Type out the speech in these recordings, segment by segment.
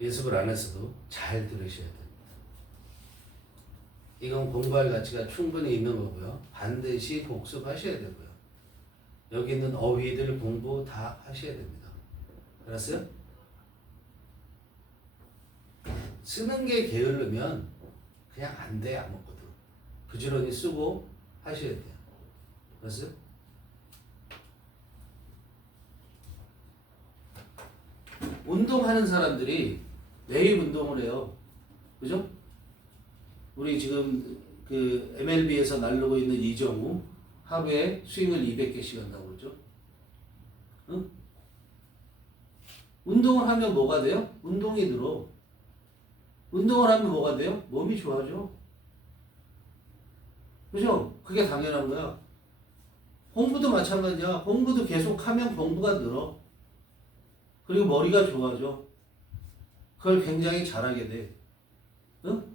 예습을 안 했어도 잘 들으셔야 됩니다. 이건 공부할 가치가 충분히 있는 거고요. 반드시 복습하셔야 되고요. 여기 있는 어휘들 공부 다 하셔야 됩니다. 알았어요? 쓰는 게 게으르면 그냥 안 돼, 아무것도. 부지런히 쓰고 하셔야 돼요. 알았어요? 운동하는 사람들이 매일 운동을 해요. 그죠? 우리 지금 그 MLB에서 날르고 있는 이정우 하루에 스윙을 200개씩 한다고 그러죠. 응? 운동을 하면 뭐가 돼요? 운동이 늘어. 운동을 하면 뭐가 돼요? 몸이 좋아져. 그죠? 그게 당연한 거야. 공부도 마찬가지야. 공부도 계속하면 공부가 늘어. 그리고 머리가 좋아져. 그걸 굉장히 잘하게 돼. 응?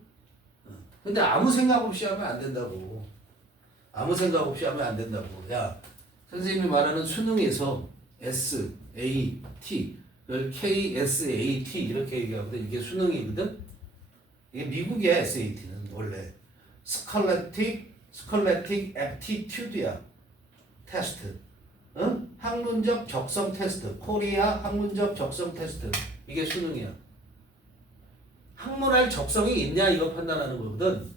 근데 아무 생각 없이 하면 안 된다고. 아무 생각 없이 하면 안 된다고. 야, 선생님이 말하는 수능에서 S, A, T, 를 K, S, A, T 이렇게 얘기하거든. 이게 수능이거든. 이게 미국이야, SAT는 원래. 스컬레틱 애티튜드야. 테스트. 응? 학문적 적성 테스트. 코리아 학문적 적성 테스트. 이게 수능이야. 학문할 적성이 있냐 이거 판단하는 거거든.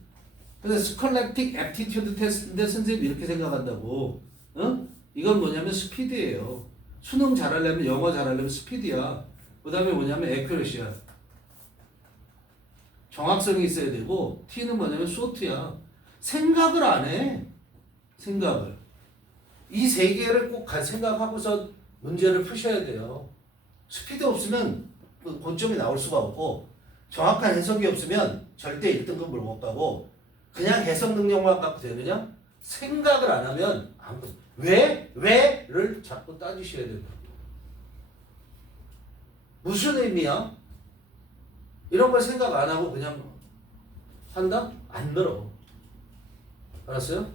그래서 스컬레틱 애티튜드 테스트인데 선생님이 이렇게 생각한다고. 응? 이건 뭐냐면 스피드예요. 수능 잘하려면 영어 잘하려면 스피드야. 그 다음에 뭐냐면 에큐러시야. 정확성이 있어야 되고 T는 뭐냐면 쇼트야. 생각을 안 해. 생각을. 이 세 개를 꼭 생각하고서 문제를 푸셔야 돼요. 스피드 없으면 고점이 나올 수가 없고 정확한 해석이 없으면 절대 1등급을 못 가고 그냥 해석 능력만 갖고 되느냐? 생각을 안 하면 아무것도. 왜? 왜를 자꾸 따지셔야 된다. 무슨 의미야? 이런 걸 생각 안 하고 그냥 한다? 안 늘어. 알았어요?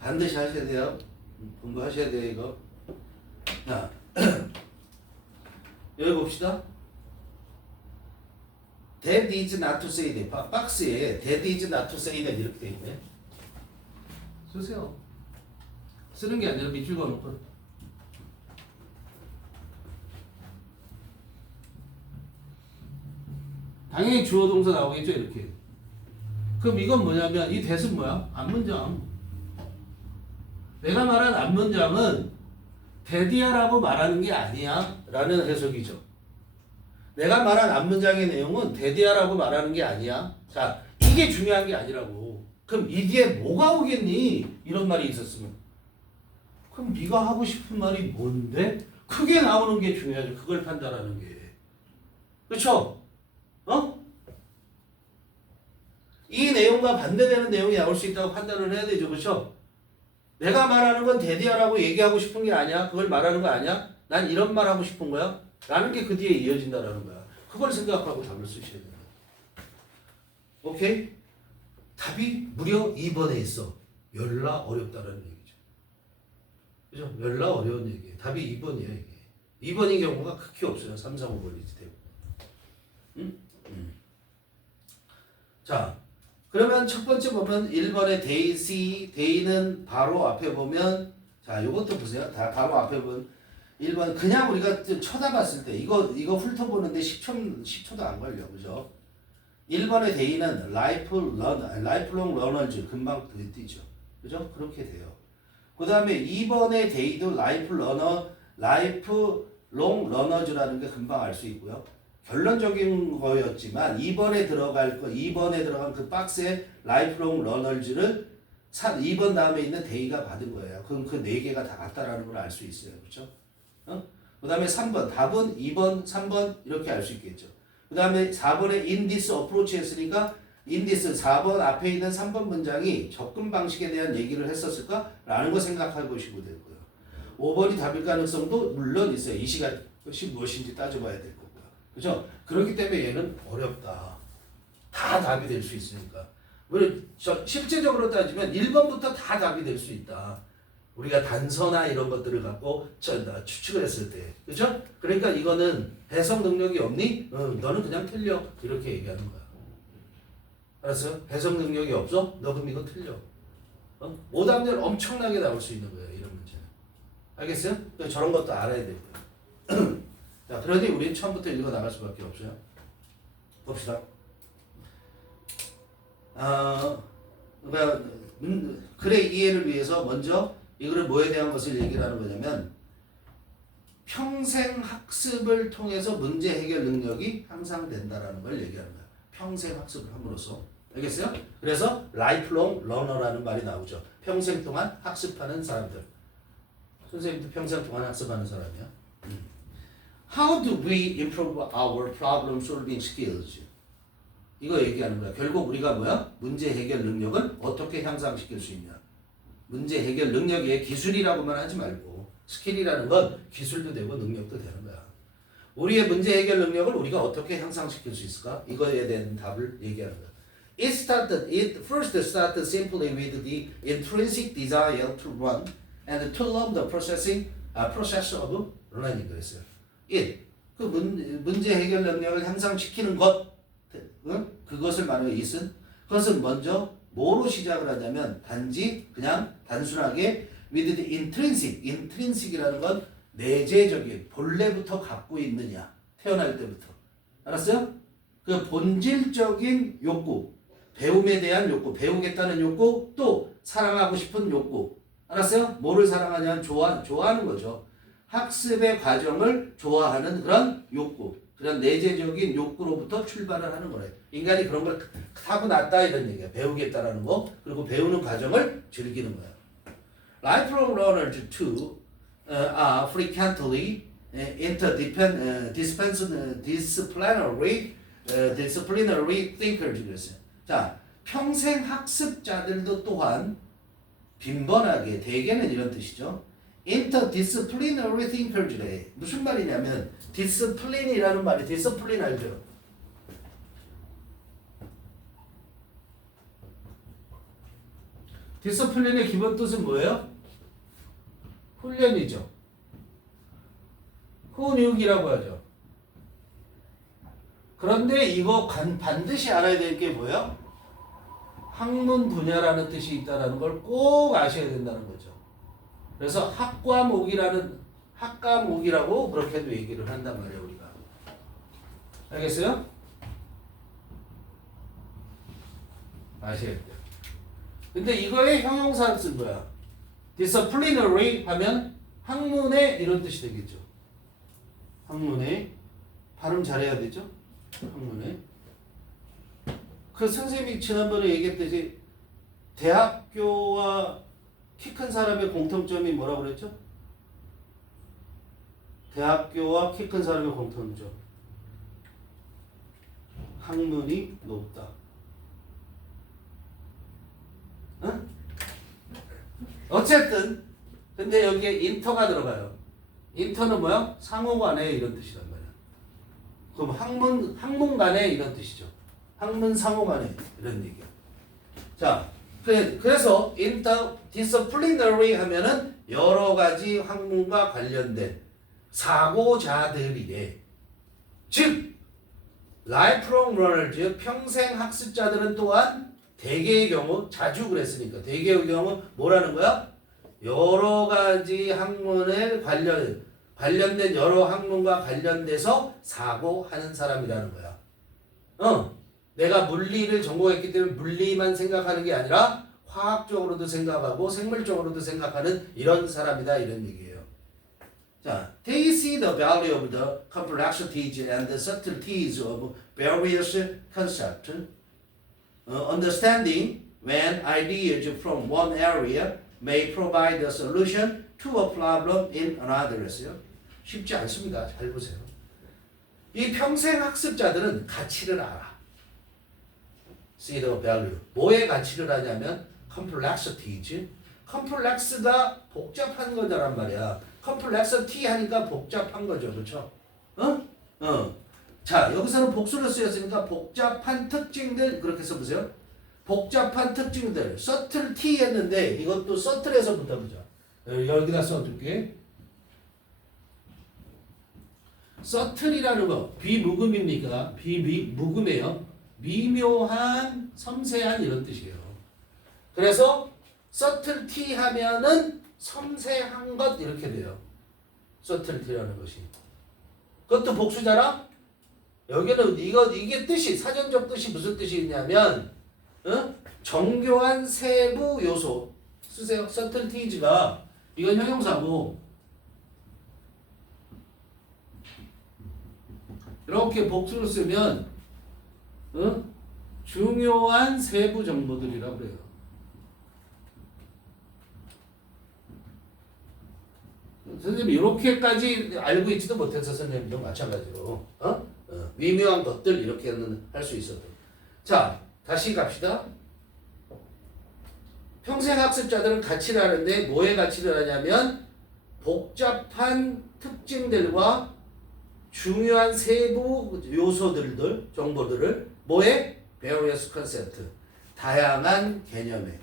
반드시 하셔야 돼요. 공부하셔야 돼요, 이거. 자, 여기 봅시다. That is not to say that. 박스에 that is not to say that 이렇게 돼 있네. 쓰세요. 쓰는 게 아니라 밑줄 그어놓고. 당연히 주어 동사 나오겠죠, 이렇게. 그럼 이건 뭐냐면 이 that은 뭐야? 앞문장. 내가 말한 앞문장은 that이야라고 말하는 게 아니야 라는 해석이죠. 내가 말한 앞문장의 내용은 that이야라고 말하는 게 아니야. 자, 이게 중요한 게 아니라고. 그럼 이 뒤에 뭐가 오겠니? 이런 말이 있었으면. 그럼 네가 하고 싶은 말이 뭔데? 크게 나오는 게 중요하죠. 그걸 판단하는 게. 그렇죠? 어? 이 내용과 반대되는 내용이 나올 수 있다고 판단을 해야 되죠. 그렇죠? 내가 말하는 건 대디하라고 얘기하고 싶은 게 아니야. 그걸 말하는 거 아니야. 난 이런 말 하고 싶은 거야. 라는 게 그 뒤에 이어진다라는 거야. 그걸 생각하고 답을 쓰셔야 된다. 오케이? 답이 무려 2번에 있어. 열나 어렵다라는 얘기죠. 그죠? 열나 어려운 얘기예요. 답이 2번이야 이게. 2번인 경우가 극히 없어요. 3, 4, 5번이지 되고. 응? 자, 그러면 첫 번째 보면 1번의 데이시, 데이는 바로 앞에 보면 자, 요것도 보세요. 다 바로 앞에 보면 1번 그냥 우리가 쳐다봤을 때 이거 훑어보는데 10초도 안 걸려. 그죠? 1번의 데이는 라이프롱 러너즈 금방 뛰죠. 그죠? 그렇게 돼요. 그 다음에 2번의 데이도 라이프롱 러너즈라는 게 금방 알 수 있고요. 결론적인 거였지만 2번에 들어간 그 박스에 라이프롱 러너즈를 2번 다음에 있는 데이가 받은 거예요. 그럼 그 4개가 다 같다라는 걸 알 수 있어요. 그렇죠? 그 다음에 3번 답은 2번, 3번 이렇게 알 수 있겠죠. 그 다음에 4번에 in this approach 했으니까 in this 4번 앞에 있는 3번 문장이 접근 방식에 대한 얘기를 했었을까? 라는 거 생각해 보시고 되고요. 5번이 답일 가능성도 물론 있어요. 이 시간 것이 무엇인지 따져봐야 될 거고요. 그죠? 그렇기 때문에 얘는 어렵다. 다 답이 될 수 있으니까. 실제적으로 따지면 1번부터 다 답이 될 수 있다. 우리가 단서나 이런 것들을 갖고 추측을 했을 때. 그죠? 그러니까 이거는 해석 능력이 없니? 너는 그냥 틀려. 이렇게 얘기하는 거야. 알았어요? 해석 능력이 없어? 너 그럼 이거 틀려. 오답률 엄청나게 나올 수 있는 거예요. 이런 문제는. 알겠어요? 저런 것도 알아야 되고요. 자, 그러니 우리는 처음부터 읽어 나갈 수밖에 없어요. 봅시다. 그러니까 글의 이해를 위해서 먼저 이거를 뭐에 대한 것을 얘기를 하는 거냐면 평생 학습을 통해서 문제 해결 능력이 향상된다라는 걸 얘기하는 거야. 평생 학습을 함으로써. 알겠어요? 그래서 lifelong learner라는 말이 나오죠. 평생 동안 학습하는 사람들. 선생님도 평생 동안 학습하는 사람이야. How do we improve our problem solving skills? 이거 얘기하는 거야. 결국 우리가 뭐야? 문제 해결 능력을 어떻게 향상시킬 수 있냐. 문제 해결 능력에 기술이라고만 하지 말고 스킬이라는 건 기술도 되고 능력도 되는 거야. 우리의 문제 해결 능력을 우리가 어떻게 향상시킬 수 있을까? 이거에 대한 답을 얘기하는 거야. It first started simply with the intrinsic desire to run and to learn the process of learning 그랬어요. 그 문제 해결 능력을 향상시키는 것, 그것을 말하는 it은 그것은 먼저 뭐로 시작을 하냐면 단순하게 with the intrinsic이라는 건 내재적인 본래부터 갖고 있느냐 태어날 때부터 알았어요? 그 본질적인 욕구, 배움에 대한 욕구, 배우겠다는 욕구, 또 사랑하고 싶은 욕구 알았어요? 뭐를 사랑하냐면 좋아하는 거죠. 학습의 과정을 좋아하는 그런 욕구, 그런 내재적인 욕구로부터 출발을 하는 거래요. 인간이 그런 걸 타고났다 이런 얘기야. 배우겠다라는 거, 그리고 배우는 과정을 즐기는 거야. Lifelong learners too are frequently disciplinary thinkers 그랬어요. 자, 평생 학습자들도 또한 빈번하게 대개는 이런 뜻이죠. interdisciplinary thinkers래. 무슨 말이냐면 discipline이라는 말이 discipline 알죠? 디스플린의 기본 뜻은 뭐예요? 훈련이죠. 훈육이라고 하죠. 그런데 이거 반드시 알아야 될 게 뭐예요? 학문 분야라는 뜻이 있다는 걸 꼭 아셔야 된다는 거죠. 그래서 학과목이라고 그렇게도 얘기를 한단 말이에요, 우리가. 알겠어요? 아셔야 돼요. 근데 이거의 형용사를 쓴 거야. disciplinary 하면 학문의 이런 뜻이 되겠죠. 학문의 발음 잘해야 되죠. 학문의 그 선생님이 지난번에 얘기했듯이 대학교와 키 큰 사람의 공통점이 뭐라고 그랬죠? 대학교와 키 큰 사람의 공통점. 학문이 높다. 응? 어쨌든 근데 여기에 인터가 들어가요. 인터는 뭐야? 상호간에 이런 뜻이란 말이야. 그럼 학문 간에 이런 뜻이죠. 학문 상호간에 이런 얘기야. 자, 그래서 interdisciplinary 하면은 여러 가지 학문과 관련된 사고자들이래. 즉 lifelong learners 평생 학습자들은 또한 대개의 경우 자주 그랬으니까 대개의 경우 뭐라는 거야? 여러 가지 학문에 관련된 여러 학문과 관련돼서 사고하는 사람이라는 거야. 내가 물리를 전공했기 때문에 물리만 생각하는 게 아니라 화학적으로도 생각하고 생물적으로도 생각하는 이런 사람이다 이런 얘기예요. 자, they see the value of the complexities and the subtleties of various concepts. Understanding when ideas from one area may provide a solution to a problem in another. 쉽지 않습니다. 잘 보세요. 이 평생 학습자들은 가치를 알아. See the value. 뭐의 가치를 하냐면 complexities. complex가 복잡한 거란 말이야. complexity 하니까 복잡한 거죠. 그렇죠? 자, 여기서는 복수로 쓰였으니까 복잡한 특징들 그렇게 써보세요. 복잡한 특징들 subtlety 했는데 이것도 subtle에서 붙어보죠. 여기다 써둘게. 서틀이라는 거 비무금입니까? 비무금이에요. 미묘한, 섬세한 이런 뜻이에요. 그래서 서틀티 하면은 섬세한 것 이렇게 돼요. 서틀티라는 것이. 그것도 복수잖아. 여기는 이게 뜻이 사전적 뜻이 무슨 뜻이 있냐면 정교한 세부 요소 쓰세요. 서틀티즈가 이건 형용사고 이렇게 복수를 쓰면 중요한 세부 정보들이라고 그래요. 선생님이 이렇게까지 알고 있지도 못해서 선생님도 마찬가지로 미묘한 것들 이렇게는 할 수 있어도. 자, 다시 갑시다. 평생학습자들은 가치를 하는데 뭐의 가치를 하냐면 복잡한 특징들과 중요한 세부 요소들을 정보들을 뭐에? various concept 다양한 개념에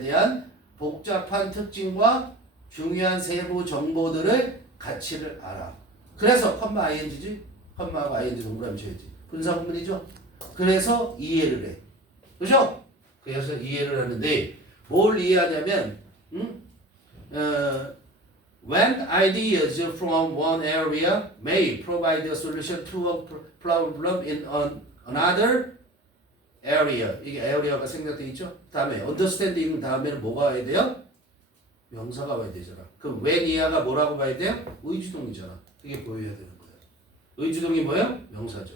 대한 복잡한 특징과 중요한 세부 정보들을 가치를 알아. 그래서 컴마 ing지? 컴마하고 ing 동그라미 쳐야지. 분사구문이죠. 그래서 이해를 해. 그죠? 그래서 이해를 하는데 뭘 이해하냐면 when ideas from one area may provide a solution to a problem in another area. 이게 area가 생략되어 있죠? 다음에 understanding 다음에는 뭐가 와야 돼요? 명사가 와야 되잖아. 그럼 when 이하가 뭐라고 봐야 돼요? 의주동이잖아. 이게 보여야 되는 거예요. 의주동이 뭐예요? 명사죠.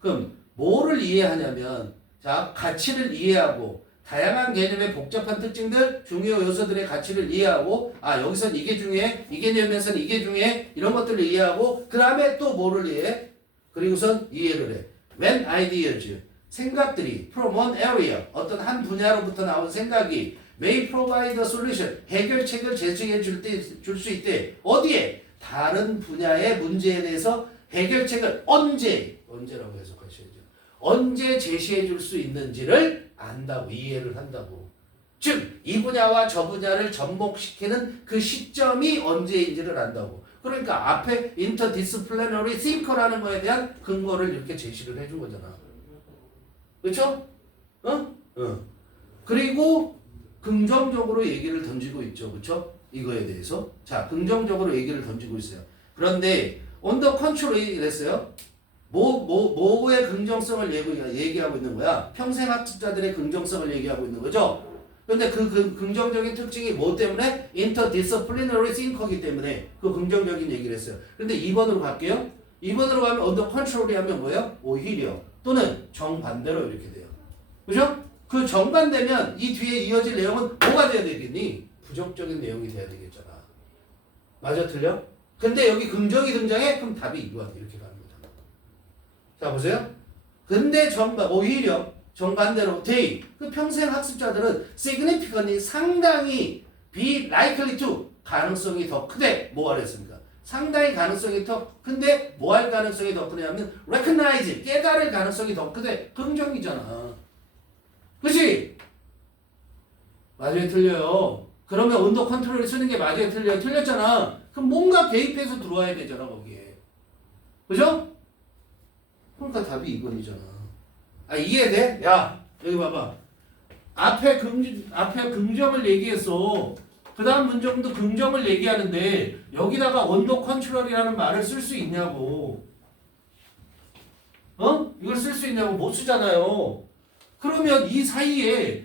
그럼 뭐를 이해하냐면 자, 가치를 이해하고 다양한 개념의 복잡한 특징들, 중요 요소들의 가치를 이해하고 여기선 이게 중요해, 이 개념에서는 이게 중요해 이런 것들을 이해하고 그 다음에 또 뭐를 이해해? 그리고선 이해를 해. When ideas, 생각들이 from one area, 어떤 한 분야로부터 나온 생각이 may provide a solution, 해결책을 제시해 줄 수 있대. 어디에? 다른 분야의 문제에 대해서 해결책을 언제라고 해석하셔야죠. 언제 제시해 줄 수 있는지를 안다고, 이해를 한다고. 즉, 이 분야와 저 분야를 접목시키는 그 시점이 언제인지를 안다고. 그러니까 앞에 interdisciplinary thinker라는 거에 대한 근거를 이렇게 제시를 해준 거잖아. 그렇죠? 그리고 긍정적으로 얘기를 던지고 있죠. 그렇죠? 이거에 대해서. 자, 긍정적으로 얘기를 던지고 있어요. 그런데 under control이 그랬어요. 뭐의 긍정성을 얘기하고 있는 거야? 평생학습자들의 긍정성을 얘기하고 있는 거죠? 근데 그 긍정적인 특징이 뭐 때문에? interdisciplinary thinker이기 때문에 그 긍정적인 얘기를 했어요. 근데 2번으로 갈게요. 2번으로 가면 under control이 하면 뭐예요? 오히려 또는 정반대로 이렇게 돼요. 그죠? 그 정반대면 이 뒤에 이어질 내용은 뭐가 돼야 되겠니? 부정적인 내용이 돼야 되겠잖아. 맞아, 틀려? 근데 여기 긍정이 등장해? 그럼 답이 이거야. 이렇게 가는 거잖아. 자, 보세요. 근데 오히려 정반대로 they, 그 평생 학습자들은 significantly 상당히 be likely to 가능성이 더 크대. 뭐 하랬습니까? 상당히 가능성이 더 큰데 뭐 할 가능성이 더 크냐면 recognize, 깨달을 가능성이 더 크대. 긍정이잖아. 그치? 맞아요, 틀려요. 그러면 온도 컨트롤을 쓰는 게 맞아요, 틀려요? 틀렸잖아. 그럼 뭔가 개입해서 들어와야 되잖아, 거기에. 그죠? 그러니까 답이 2번이잖아. 이해돼? 야, 여기 봐봐. 앞에 긍정을 얘기해서 그 다음 문장도 긍정을 얘기하는데 여기다가 온도 컨트롤이라는 말을 쓸 수 있냐고. 이걸 쓸 수 있냐고. 못 쓰잖아요. 그러면 이 사이에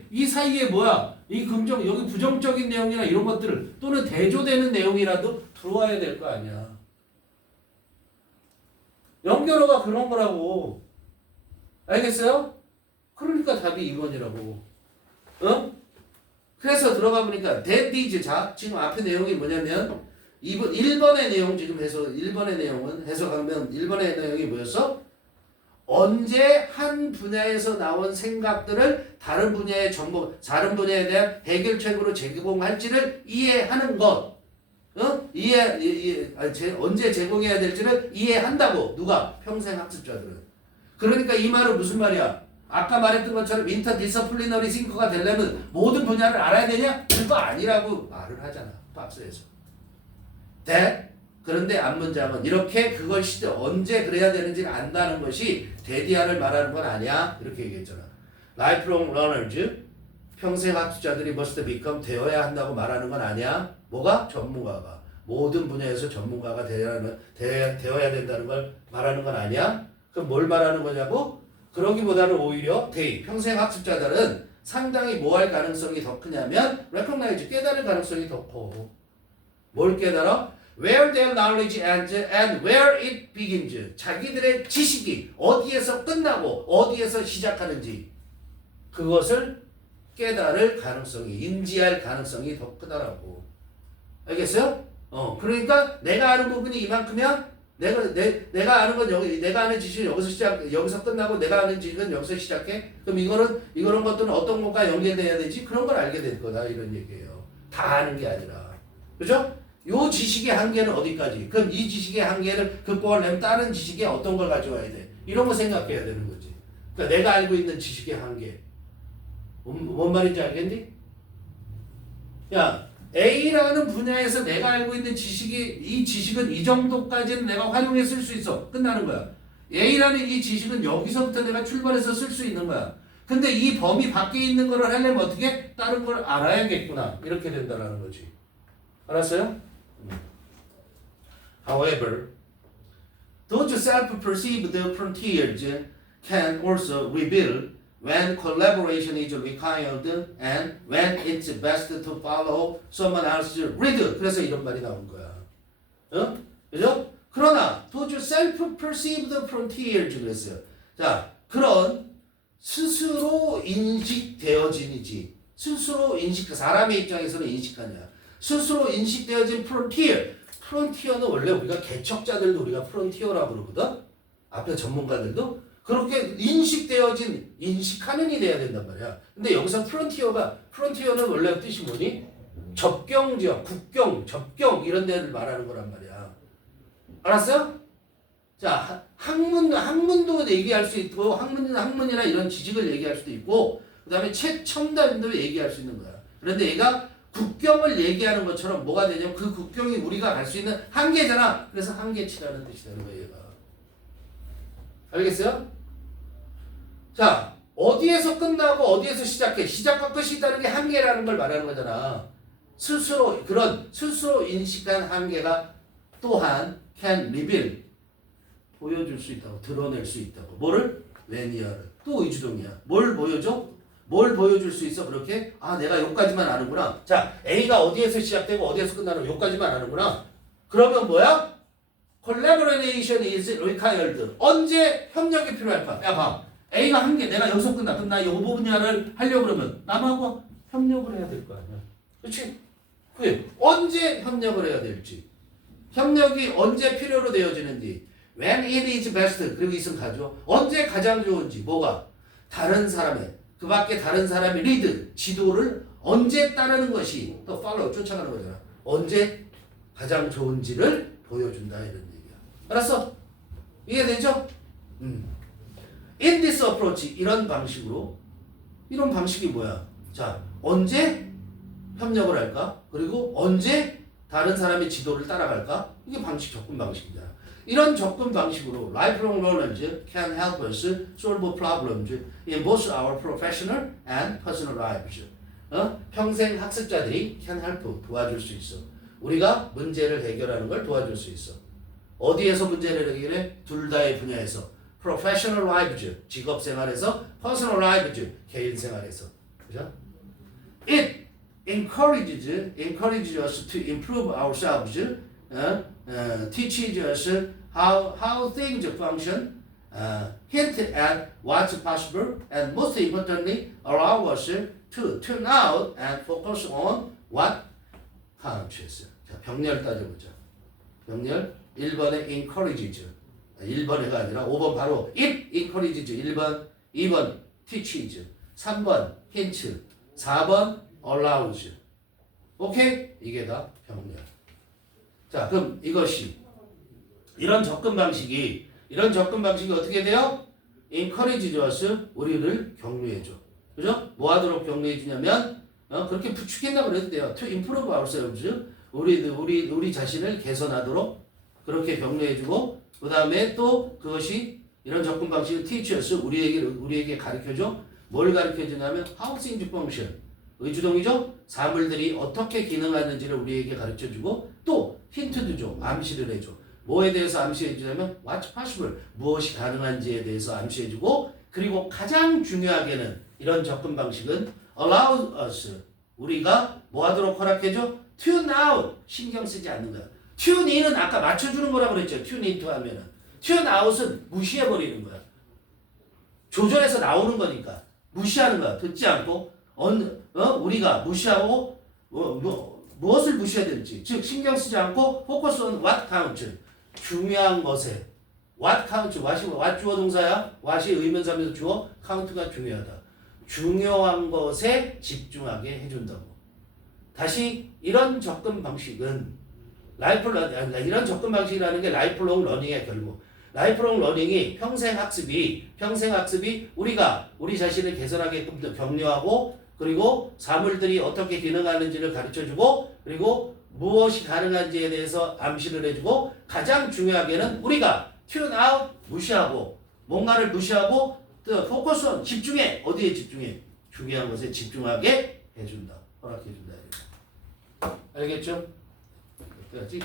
뭐야? 이 여기 부정적인 내용이나 이런 것들을 또는 대조되는 내용이라도 들어와야 될 거 아니야. 연결어가 그런 거라고. 알겠어요? 그러니까 답이 2번이라고. 그래서 들어가 보니까 that is, 자, 지금 앞에 내용이 뭐냐면 1번의 내용 지금 1번의 내용은 해석하면 1번의 내용이 뭐였어? 언제 한 분야에서 나온 생각들을 다른 분야에 대한 해결책으로 제공할지를 이해하는 것. 언제 제공해야 될지를 이해한다고. 누가? 평생 학습자들은. 그러니까 이 말은 무슨 말이야? 아까 말했던 것처럼 인터디서플리너리 싱커가 되려면 모든 분야를 알아야 되냐? 그거 아니라고 말을 하잖아. 박스에서. 그런데 앞문장은 이렇게 그걸 언제 그래야 되는지를 안다는 것이 데디아를 말하는 건 아니야. 이렇게 얘기했잖아. Lifelong learners, 평생 학습자들이 must become 되어야 한다고 말하는 건 아니야. 뭐가? 전문가가. 모든 분야에서 전문가가 되어야 된다는 걸 말하는 건 아니야. 그럼 뭘 말하는 거냐고? 그러기보다는 오히려 평생 학습자들은 상당히 뭐 할 가능성이 더 크냐면 recognize, 깨달을 가능성이 더 커. 뭘 깨달아? Where their knowledge ends and where it begins. 자기들의 지식이 어디에서 끝나고 어디에서 시작하는지 그것을 깨달을 가능성이, 인지할 가능성이 더 크다라고. 알겠어요? 그러니까 내가 아는 부분이 이만큼이야. 내가 아는 건 내가 아는 지식은 여기서 끝나고 내가 아는 지식은 여기서 시작해. 그럼 이거는 것들은 어떤 것과 연계돼야 되지? 그런 걸 알게 될 거다 이런 얘기예요. 다 아는 게 아니라, 그죠? 요 지식의 한계는 어디까지? 그럼 이 지식의 한계를 극복하려면 다른 지식에 어떤 걸 가져와야 돼? 이런 거 생각해야 되는 거지. 그러니까 내가 알고 있는 지식의 한계. 뭔 말인지 알겠니? 야, A라는 분야에서 내가 알고 있는 이 지식은 이 정도까지는 내가 활용해 쓸 수 있어. 끝나는 거야. A라는 이 지식은 여기서부터 내가 출발해서 쓸 수 있는 거야. 근데 이 범위 밖에 있는 거를 하려면 어떻게? 다른 걸 알아야겠구나. 이렇게 된다는 거지. 알았어요? However, those self-perceived frontiers can also reveal when collaboration is required and when it's best to follow someone else's lead. 그래서 이런 말이 나온 거야. 그죠? 그러나 those self-perceived frontiers 그랬어요. 자, 그런 스스로 인식되어진이지. 스스로 사람의 입장에서는 인식하냐. 스스로 인식되어진 프론티어는 원래 우리가 개척자들도 우리가 프론티어라고 그러거든. 앞에 전문가들도 그렇게 인식하는 이 돼야 된단 말이야. 근데 여기서 프론티어는 원래 뜻이 뭐니? 접경지역, 국경, 접경 이런 데를 말하는 거란 말이야. 알았어요? 자, 학문도 얘기할 수 있고 학문이나 이런 지식을 얘기할 수도 있고 그 다음에 최첨단도 얘기할 수 있는 거야. 그런데 얘가 국경을 얘기하는 것처럼 뭐가 되냐면 그 국경이 우리가 갈 수 있는 한계잖아. 그래서 한계치라는 뜻이 되는 거예요. 얘가. 알겠어요? 자, 어디에서 끝나고 어디에서 시작해. 시작과 끝이 있다는 게 한계라는 걸 말하는 거잖아. 스스로 인식한 한계가 또한 can reveal 보여줄 수 있다고, 드러낼 수 있다고. 뭐를? 레니어를. 또 의주동이야. 뭘 보여줘? 뭘 보여줄 수 있어? 그렇게? 아, 내가 여기까지만 아는구나. 자, A가 어디에서 시작되고 어디에서 끝나는 여기까지만 아는구나. 그러면 뭐야? Collaboration is required. 언제 협력이 필요할까? 야, 봐. A가 한 개, 내가 여기서 끝나. 그럼 나 이 분야를 하려고 그러면 남하고 협력을 해야 될 거 아니야. 그렇지? 그래. 언제 협력을 해야 될지. 협력이 언제 필요로 되어지는지. When it is best. 그리고 이승 가죠. 언제 가장 좋은지. 뭐가? 다른 사람의 그 밖에 다른 사람이 리드, 지도를 언제 따르는 것이 또 팔로우, 쫓아가는 거잖아. 언제 가장 좋은지를 보여준다 이런 얘기야. 알았어? 이해되죠? In this approach, 이런 방식이 뭐야? 자, 언제 협력을 할까? 그리고 언제 다른 사람의 지도를 따라갈까? 이게 접근 방식이잖아. 이런 접근 방식으로 lifelong learners can help us solve problems in both our professional and personal lives. 평생 학습자들이 can help 도와줄 수 있어. 우리가 문제를 해결하는 걸 도와줄 수 있어. 어디에서 문제를 해결해? 둘 다의 분야에서. professional lives, 직업 생활에서, personal lives, 개인 생활에서. 그죠? It encourages us to improve ourselves. Teaches us how things function, hint at what's possible, and most importantly, allow us to tune out and focus on what counts. 자, 병렬 따져보자. 병렬 1번에 encourages. 1번에가 아니라 5번 바로 it encourages. 1번, 2번 teaches, 3번 hint, 4번 allows. 오케이? 이게 다 병렬. 자, 그럼 이런 접근 방식이 어떻게 돼요? encourage us 우리를 격려해줘. 그죠? 뭐 하도록 격려해주냐면 그렇게 부추긴다 그래도 돼요. to improve ourselves 우리 자신을 개선하도록 그렇게 격려해주고 그 다음에 또 그것이 이런 접근 방식을 teach us 우리에게 가르쳐줘. 뭘 가르쳐주냐면 how things function 의주동이죠. 사물들이 어떻게 기능하는지를 우리에게 가르쳐주고 또 힌트도 줘. 암시를 해줘. 뭐에 대해서 암시해주냐면 what's possible 무엇이 가능한지에 대해서 암시해주고 그리고 가장 중요하게는 이런 접근 방식은 allow us 우리가 뭐 하도록 허락해줘? tune out 신경 쓰지 않는 거야. tune in은 아까 맞춰주는 거라고 그랬죠. tune into 하면은 tune out은 무시해버리는 거야. 조절해서 나오는 거니까 무시하는 거야. 듣지 않고 우리가 무시하고 무엇을 무시해야 될지 즉 신경 쓰지 않고 focus on what counts 중요한 것에 what counts what 주어 동사야. what이 의문사면서 주어 count가 중요하다. 중요한 것에 집중하게 해준다고. 다시 이런 접근 방식은 이런 접근 방식이라는 게 라이프롱 러닝의 결국. 라이프롱 러닝이 평생 학습이 우리가 우리 자신을 개선하게끔 더 격려하고 그리고 사물들이 어떻게 기능하는지를 가르쳐주고 그리고 무엇이 가능한지에 대해서 암시를 해주고 가장 중요하게는 우리가 tune out 무시하고 뭔가를 무시하고 focus on 집중해. 어디에 집중해? 중요한 것에 집중하게 해준다. 허락해준다. 알겠죠? 여기까지.